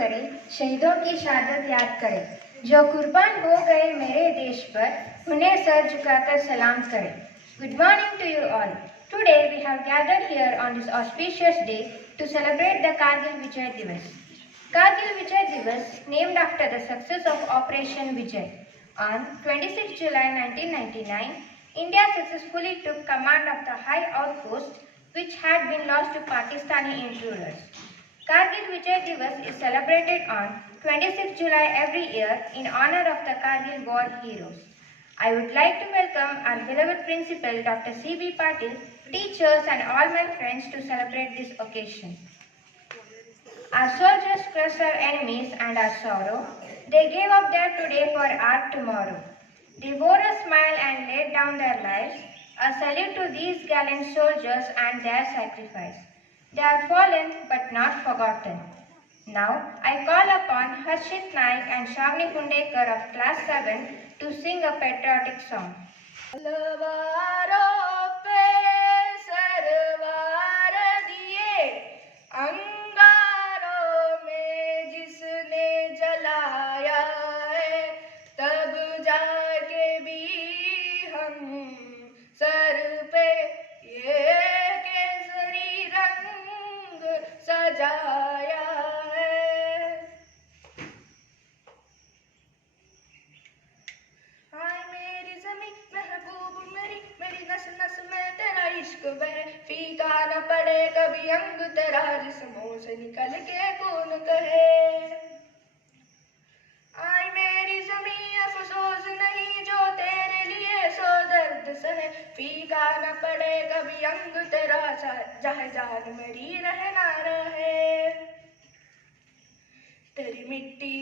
करें, शहीदों की शहादत याद करें, जो कुर्बान हो गए मेरे देश पर, उन्हें सर झुकाकर सलाम करें. Good morning to you all. Today we have gathered here on this auspicious day to celebrate the Kargil Vijay. Kargil Vijay Divas, named after the success of Operation Vijay. On 26 July 1999, India successfully took command of the high outpost which had been lost to Pakistani intruders. Kargil Vijay Divas is celebrated on 26 July every year in honor of the Kargil war heroes. I would like to welcome our beloved principal Dr. C.B. Patil, teachers and all my friends to celebrate this occasion. Our soldiers crushed our enemies and our sorrow. They gave up their today for our tomorrow. They wore a smile and laid down their lives. A salute to these gallant soldiers and their sacrifice. They are fallen but not forgotten. Now I call upon Harshit Naik and Shavni Kundekar of class 7 to sing a patriotic song. फीका न पड़े कभी अंग तेरा जिस्मों से निकल के कौन कहे. आय मेरी ज़मीं अफसोस नहीं जो तेरे लिए सो दर्द सहे. फीका न पड़े कभी अंग तेरा चाहे जान मेरी रहना रहे. तेरी मिट्टी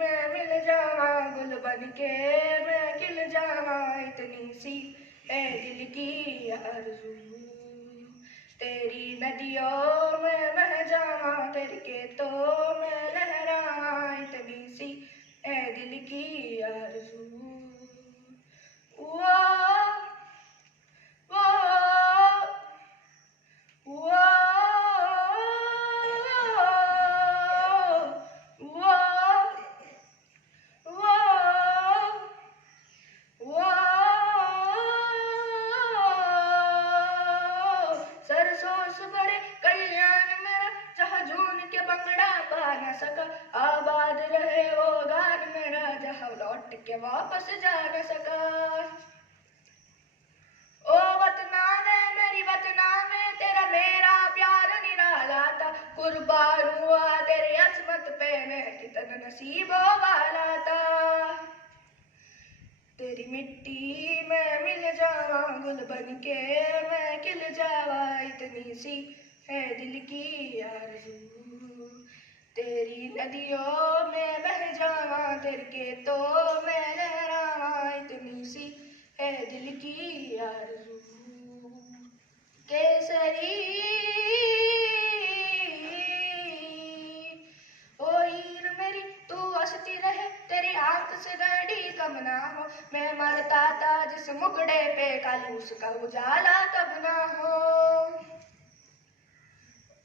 में मिल जावा गुल बन के मैं खिल जावा इतनी सी है दिल की आरज़ू. तेरी नदियों में बह जावा तेरे खेतों में लहरावा इतनी सी है दिल की आरज़ू. वो वो वो आबाद रहे वो गान मेरा जहाँ लौट के वापस जा न सका. ओ वतना में मेरी वतना में तेरा मेरा प्यार निराला था. कुर्बान हुआ तेरी अजमत पे मैं कितना नसीबों वाला था. तेरी मिट्टी में मिल जावा गुल बन के मैं खिल जावा इतनी सी है दिल की आरज़ू. तेरी नदियों में बह जावा तेरे खेतों में लहरावा इतनी सी है दिल की आरज़ू. केसरी ओ हीर मेरी तू हंसती रहे तेरी आंख से गड़ी कम ना हो. मैं मरता था जिस मुखड़े पे कल उसका उजाला कब ना हो.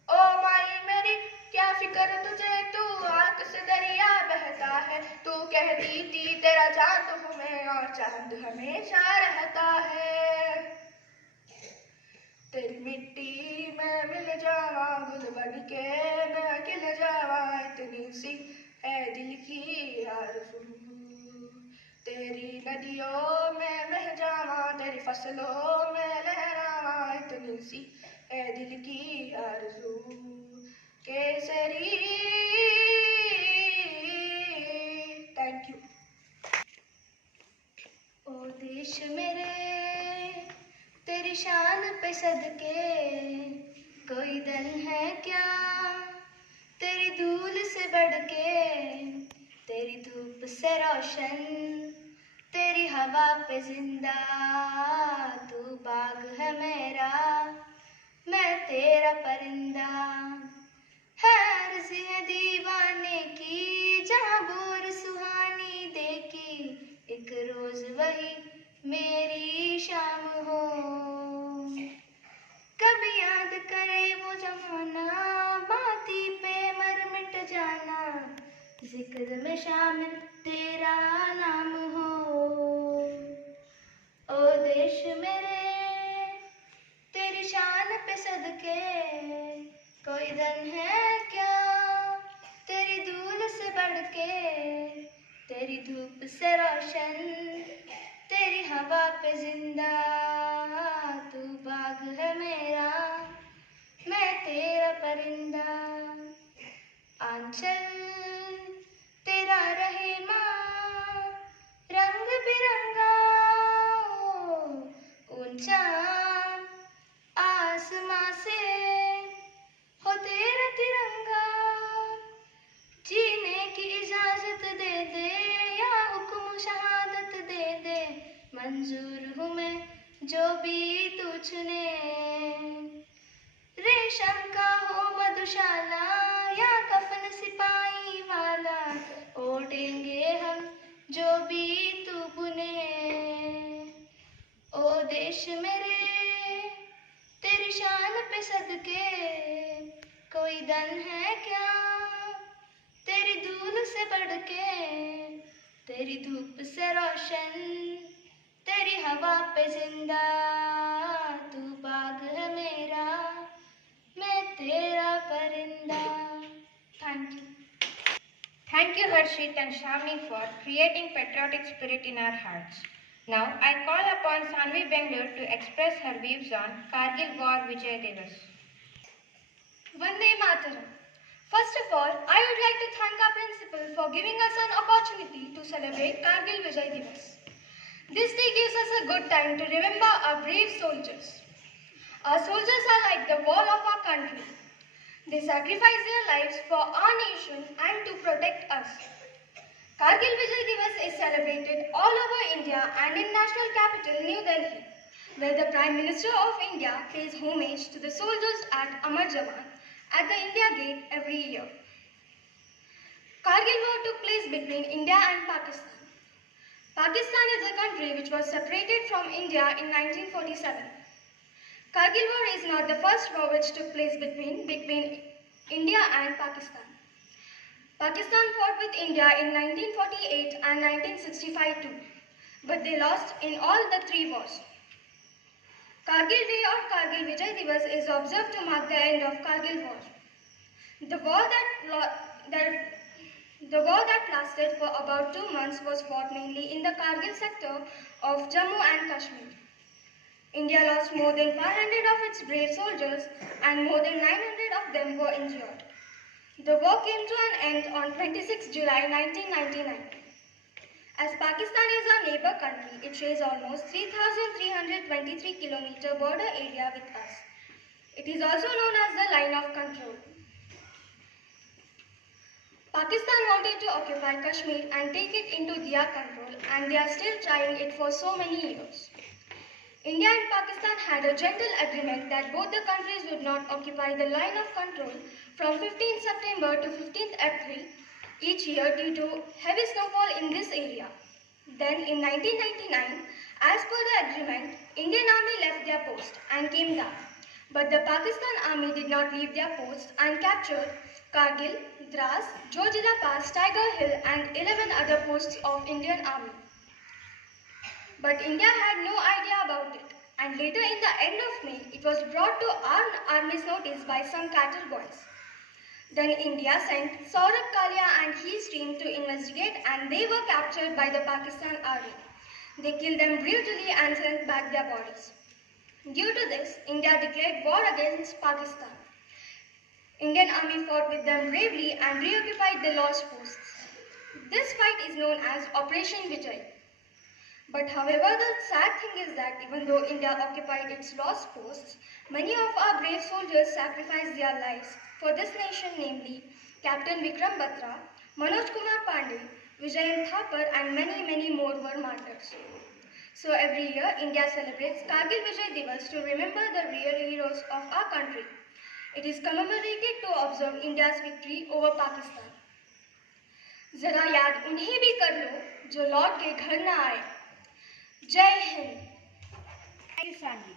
ओ माई मेरी क्या फिक्र तुझे तू आंख से दरिया बहता है. तू कहती थी तेरा चांद हूँ मैं और चांद हमेशा रहता है. तेरी मिट्टी में मिल जावा गुल बन के मैं खिल जावा इतनी सी है दिल की आरज़ू. तेरी नदियों में बह जावा तेरी फसलों में लहरावा इतनी सी है दिल की आरज़ू. केसरी. Thank you. ओ देश मेरे तेरी शान पे सदके कोई दल है क्या तेरी धूल से बढ़ के. तेरी धूप से रोशन तेरी हवा पे जिंदा तू बाग है मेरा मैं तेरा परिंदा. है अर्ज़ी है दीवाने की जहाँ बोर सुहानी देखी एक रोज वही मेरी शाम हो. कभी याद करे वो जमाना बाती पे मर मिट जाना जिक्र में शामिल तेरा नाम हो। ओ देश मेरे तेरी शान पे सदके, कोई धन है क्या तेरी धूल से बढ़ के। तेरी धूप से रोशन, तेरी हवा पे जिंदा, तू बाग है मेरा, मैं तेरा परिंदा। आंचल तेरा रहे माँ, रंग बिरंगा, ऊंचा आसमां से हो तेरा तिरंगा। जीने की इजाजत दे दे या हुक्म शहादत दे दे, मंजूर हूँ मैं जो भी तू चुने। रेशम का हो मधुशाला या कफन सिपाही वाला, ओढ़ेंगे हम जो भी तू बुने। ओ देश मेरे तेरी शान पे सदके, कोई धन है क्या तेरी धूल से बढ़ के। तेरी धूप से रोशन, तेरी हवा पे जिंदा, तू बाग है मेरा, मैं तेरा परिंदा। Thank you. Thank you, Harshit and Shavni, for creating patriotic spirit in our hearts. Now, I call upon Sanvi Bengaluru to express her views on Kargil War Vijay Divas. Vande Mataram. First of all, I would like to thank our principal for giving us an opportunity to celebrate Kargil Vijay Divas. This day gives us a good time to remember our brave soldiers. Our soldiers are like the wall of our country. They sacrifice their lives for our nation and to protect us. Kargil Vijay Divas is celebrated all over India and in national capital New Delhi, where the Prime Minister of India pays homage to the soldiers at Amar Jawan at the India Gate every year. Kargil War took place between India and Pakistan. Pakistan is a country which was separated from India in 1947. Kargil War is not the first war which took place between India and Pakistan. Pakistan fought with India in 1948 and 1965 too, but they lost in all the three wars. Kargil Day or Kargil Vijay Divas is observed to mark the end of Kargil War. The war that lasted for about 2 months was fought mainly in the Kargil sector of Jammu and Kashmir. India lost more than 500 of its brave soldiers and more than 900 of them were injured. The war came to an end on 26 July 1999. As Pakistan is our neighbor country, it shares almost 3,323 km border area with us. It is also known as the line of control. Pakistan wanted to occupy Kashmir and take it into their control, and they are still trying it for so many years. India and Pakistan had a gentle agreement that both the countries would not occupy the line of control from 15th September to 15th April each year due to heavy snowfall in this area. Then in 1999, as per the agreement, Indian Army left their post and came down. But the Pakistan Army did not leave their post and captured Kargil, Dras, Jojila Pass, Tiger Hill and 11 other posts of Indian Army. But India had no idea about it, and later in the end of May, it was brought to our army's notice by some cattle boys. Then India sent Saurabh Kalia and his team to investigate, and they were captured by the Pakistan army. They killed them brutally and sent back their bodies. Due to this, India declared war against Pakistan. Indian army fought with them bravely and reoccupied the lost posts. This fight is known as Operation Vijay. But however, the sad thing is that even though India occupied its lost posts, many of our brave soldiers sacrificed their lives for this nation, namely Captain Vikram Batra, Manoj Kumar Pandey, Vijay Thapar and many more were martyrs. So every year, India celebrates Kargil Vijay Divas to remember the real heroes of our country. It is commemorated to observe India's victory over Pakistan. जरा याद उन्हें भी कर लो जो लौट के घर न आए. Jai Hind. Thank you, Sanvi.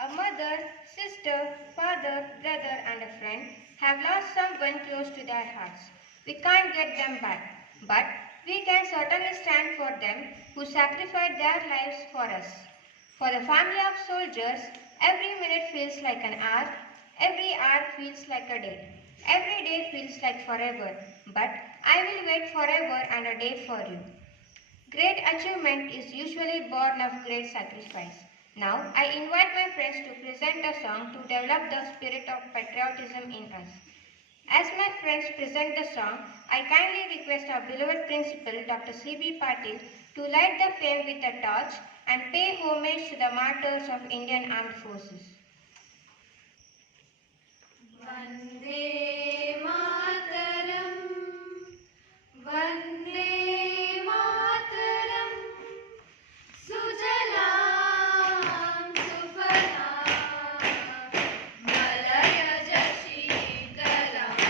A mother, sister, father, brother and a friend have lost someone close to their hearts. We can't get them back, but we can certainly stand for them who sacrificed their lives for us. For the family of soldiers, every minute feels like an hour, every hour feels like a day, every day feels like forever, but I will wait forever and a day for you. Great achievement is usually born of great sacrifice. Now, I invite my friends to present a song to develop the spirit of patriotism in us. As my friends present the song, I kindly request our beloved principal, Dr. C.B. Patil, to light the flame with a torch and pay homage to the martyrs of Indian Armed Forces. Vande Mataram, Vande Mataram, Sujalam Sufalam, Malayaj Shikaram,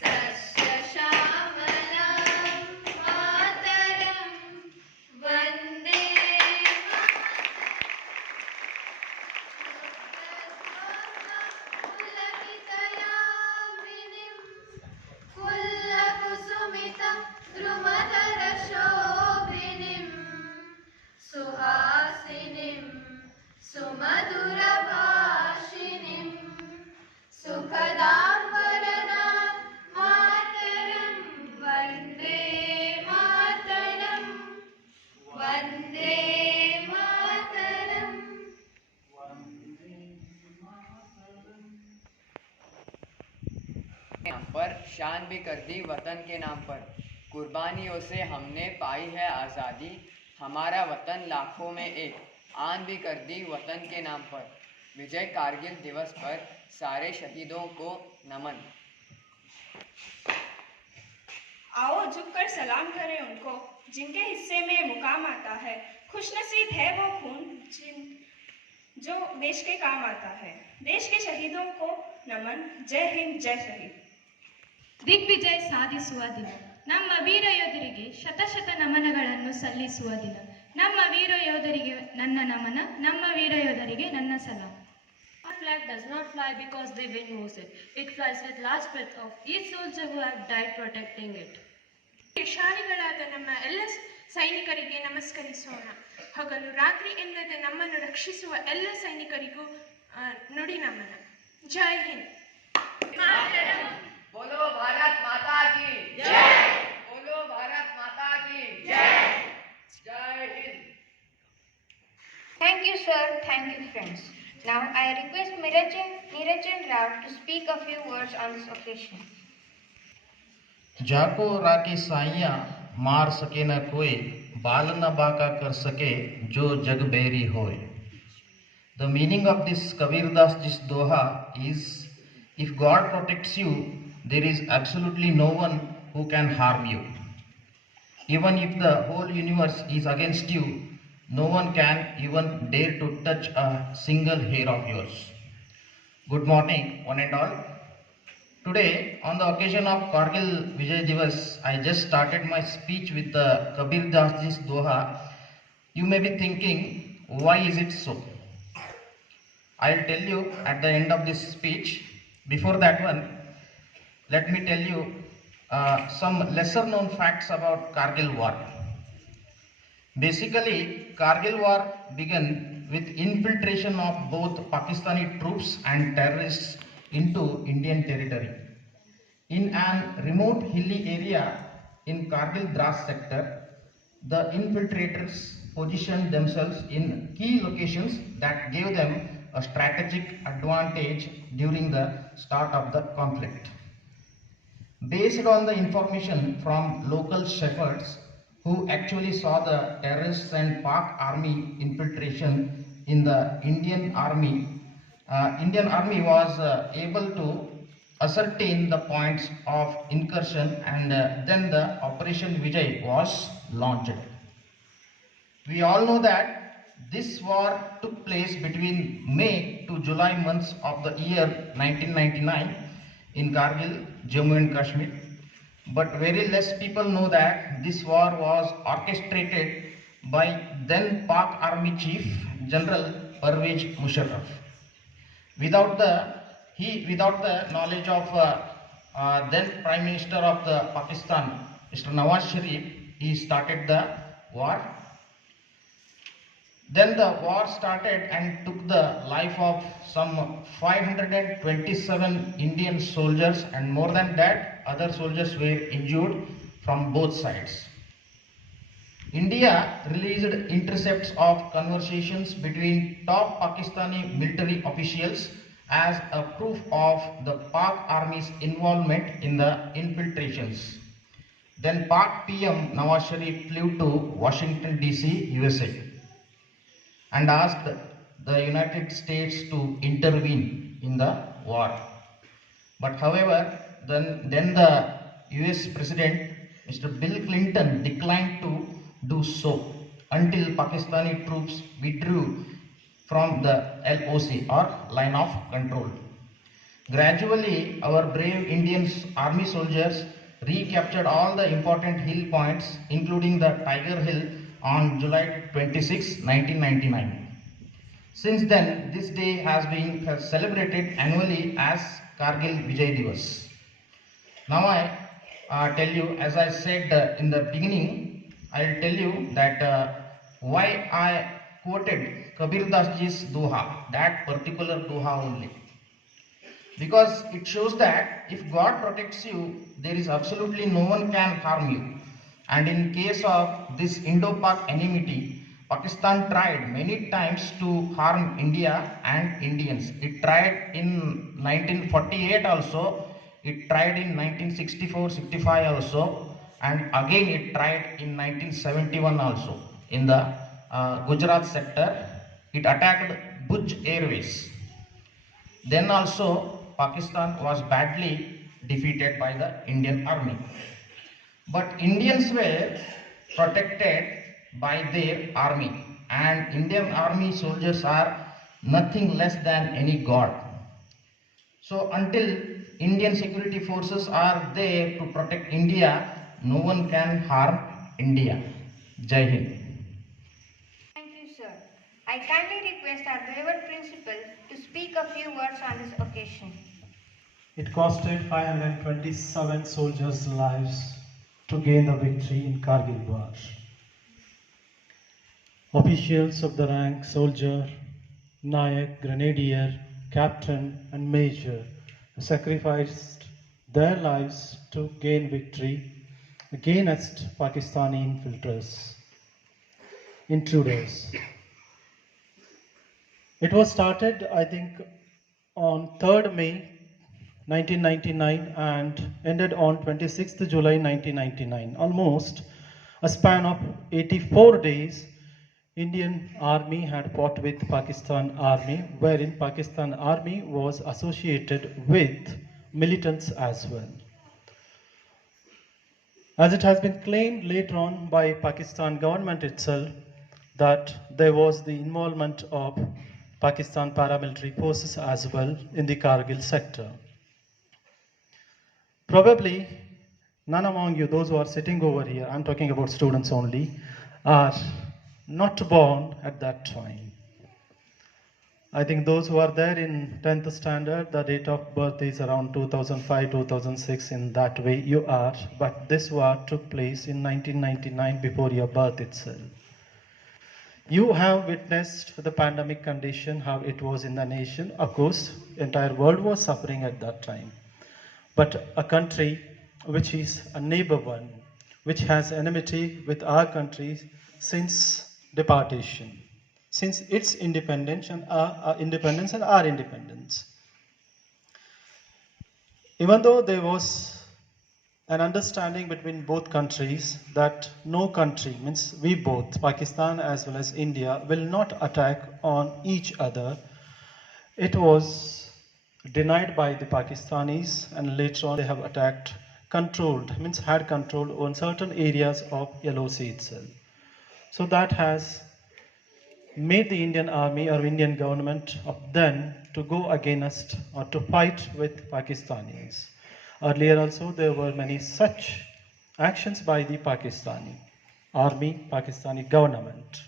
Sasya Shamalam Mataram, Vande Mataram, Kullakusumitam Drumadara Shobhinim, Suhasinim, Sumadura Bhashinim, Sukhadam Varanam Mataram, Vande Mataram, Vande Mataram. नाम पर शान भी कर दी वतन के नाम पर। कुर्बानियों से हमने पाई है आज़ादी, हमारा वतन लाखों में एक, आन भी कर दी वतन के नाम पर। विजय कारगिल दिवस पर सारे शहीदों को नमन। आओ झुककर सलाम करें उनको जिनके हिस्से में मुकाम आता है। खुशनसीब है वो खून जो देश के काम आता है। देश के शहीदों को नमन। जय हिंद, जय शहीद। ದಿಗ್ವಿಜಯ್ ಸಾಧಿಸುವ ದಿನ, ನಮ್ಮ ವೀರ ಯೋಧರಿಗೆ ಶತಶತ ನಮನಗಳನ್ನು ಸಲ್ಲಿಸುವ ದಿನ. ನಮ್ಮ ವೀರ ಯೋಧರಿಗೆ ನನ್ನ ನಮನ, ನಮ್ಮ ವೀರ ಯೋಧರಿಗೆ ನನ್ನ ಸಲಾಂ. Our flag does not fly because they win most. It flies with large breath of each soldier who have died protecting it. ಶಾಲಿಗಳಾದ ನಮ್ಮ ಎಲ್ಲ ಸೈನಿಕರಿಗೆ ನಮಸ್ಕರಿಸೋಣ. ಹಗಲು ರಾತ್ರಿ ಎನ್ನದೆ ನಮ್ಮನ್ನು ರಕ್ಷಿಸುವ ಎಲ್ಲ ಸೈನಿಕರಿಗೂ ನುಡಿ ನಮನ. ಜೈ ಹಿಂದ್. बोलो भारत माता की जय, बोलो भारत माता की जय, जय Hind. Thank you, sir. Thank you, friends. Now, I request Niranjan Rao to speak a few words on this occasion. जाको राखी साइया मार सके न कोई, बाल न बाका कर सके जो जग बेरी होए. The meaning of this Kabir Das Ji's doha is, if God protects you, there is absolutely no one who can harm you. Even if the whole universe is against you, no one can even dare to touch a single hair of yours. Good morning, one and all. Today, on the occasion of Kargil Vijay Divas, I just started my speech with the Kabir Das Ji's doha. You may be thinking, why is it so? I'll tell you at the end of this speech. Before that one, let me tell you some lesser known facts about Kargil war. Basically, Kargil war began with infiltration of both Pakistani troops and terrorists into Indian territory. In an remote hilly area in Kargil Dras sector, the infiltrators positioned themselves in key locations that gave them a strategic advantage during the start of the conflict. Based on the information from local shepherds who actually saw the terrorists and Pak army infiltration in the Indian army was able to ascertain the points of incursion, and then the Operation Vijay was launched. We all know that this war took place between May to July months of the year 1999 in Kargil, Jammu and Kashmir. But very less people know that this war was orchestrated by then Pak Army Chief General Pervez Musharraf. Without the knowledge of then Prime Minister of the Pakistan, Mr. Nawaz Sharif, he started the war. Then the war started and took the life of some 527 Indian soldiers, and more than that, other soldiers were injured from both sides. India released intercepts of conversations between top Pakistani military officials as a proof of the Pak Army's involvement in the infiltrations. Then Pak PM Nawaz Sharif flew to Washington DC, USA, and asked the United States to intervene in the war. But however, then the US President Mr. Bill Clinton declined to do so until Pakistani troops withdrew from the LOC, or line of control. Gradually, our brave Indian army soldiers recaptured all the important hill points, including the Tiger Hill, on July 26, 1999. Since then, this day has been celebrated annually as Kargil Vijay Divas. Now I tell you, as I said in the beginning, I'll tell you that why I quoted Kabir Das Ji's Doha, that particular Doha only. Because it shows that if God protects you, there is absolutely no one can harm you. And in case of this Indo-Pak enmity, Pakistan tried many times to harm India and Indians. It tried in 1948 also, it tried in 1964-65 also, and again it tried in 1971 also. In the Gujarat sector, it attacked Bhuj Airways. Then also Pakistan was badly defeated by the Indian army. But Indians were protected by their army, and Indian army soldiers are nothing less than any god. So until Indian security forces are there to protect India, no one can harm India. Jai Hind. Thank you, sir. I kindly request our beloved principal to speak a few words on this occasion. It costed 527 soldiers' lives to gain the victory in Kargil War. Officials of the rank soldier, Nayak, Grenadier, Captain and Major sacrificed their lives to gain victory against Pakistani intruders. It was started, I think, on 3rd May 1999 and ended on 26th July 1999. Almost a span of 84 days, Indian Army had fought with Pakistan Army, wherein Pakistan Army was associated with militants as well. As it has been claimed later on by Pakistan government itself that there was the involvement of Pakistan paramilitary forces as well in the Kargil sector. Probably none among you, those who are sitting over here, I'm talking about students only, are not born at that time. I think those who are there in 10th standard, the date of birth is around 2005, 2006, in that way you are. But this war took place in 1999 before your birth itself. You have witnessed the pandemic condition, how it was in the nation. Of course, entire world was suffering at that time. But a country which is a neighbor one, which has enmity with our country since the partition, since its independence and our independence. Even though there was an understanding between both countries that no country, means we both, Pakistan as well as India, will not attack on each other, it was denied by the Pakistanis, and later on they have attacked, controlled, means had control on certain areas of LOC itself. So that has made the Indian army or Indian government of then to go against or to fight with Pakistanis. Earlier also there were many such actions by the Pakistani army, Pakistani government.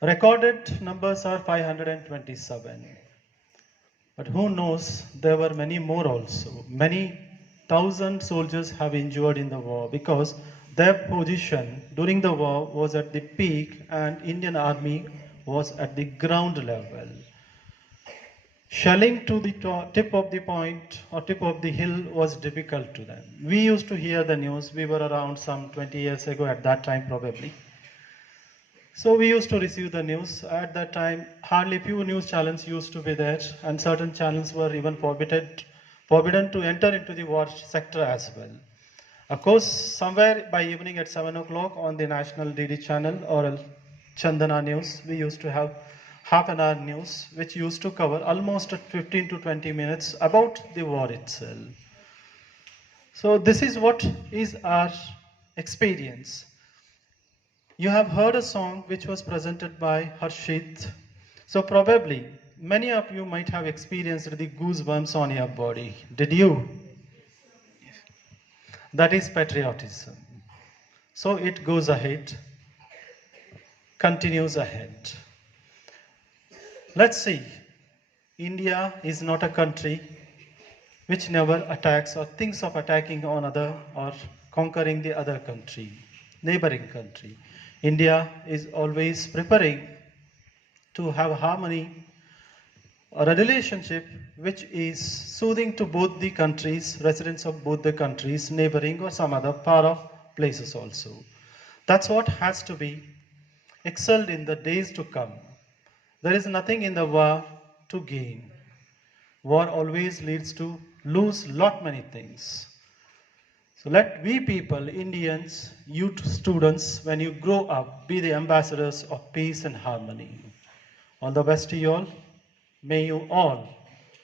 Recorded numbers are 527. But who knows, there were many more also. Many thousand soldiers have injured in the war because their position during the war was at the peak and Indian army was at the ground level. Shelling to the tip of the point or tip of the hill was difficult to them. We used to hear the news. We were around some 20 years ago at that time probably. So we used to receive the news. At that time, hardly few news channels used to be there, and certain channels were even forbidden to enter into the war sector as well. Of course, somewhere by evening at 7 o'clock on the national DD channel or Chandana News, we used to have half an hour news, which used to cover almost 15 to 20 minutes about the war itself. So this is what is our experience. You have heard a song which was presented by Harshit. So probably many of you might have experienced the goosebumps on your body. Did you? That is patriotism. So it goes ahead, continues ahead. Let's see. India is not a country which never attacks or thinks of attacking on other or conquering the other country, neighboring country. India is always preparing to have harmony or a relationship which is soothing to both the countries, residents of both the countries, neighboring or some other far off places also. That's what has to be excelled in the days to come. There is nothing in the war to gain. War always leads to lose lot many things. So let we people, Indians, youth students, when you grow up, be the ambassadors of peace and harmony. All the best to you all. May you all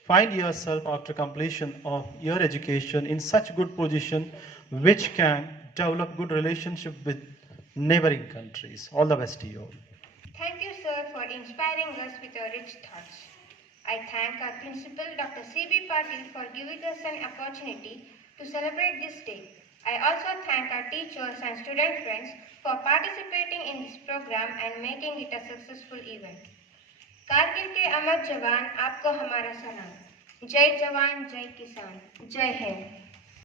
find yourself after completion of your education in such good position which can develop good relationship with neighboring countries. All the best to you all. Thank you, sir, for inspiring us with your rich thoughts. I thank our principal, Dr. C.B. Patil, for giving us an opportunity to celebrate this day. I also thank our teachers and student friends for participating in this program and making it a successful event. Kargil के अमर जवान आपको हमारा सलाम। जय जवान जय किसान जय हिंद।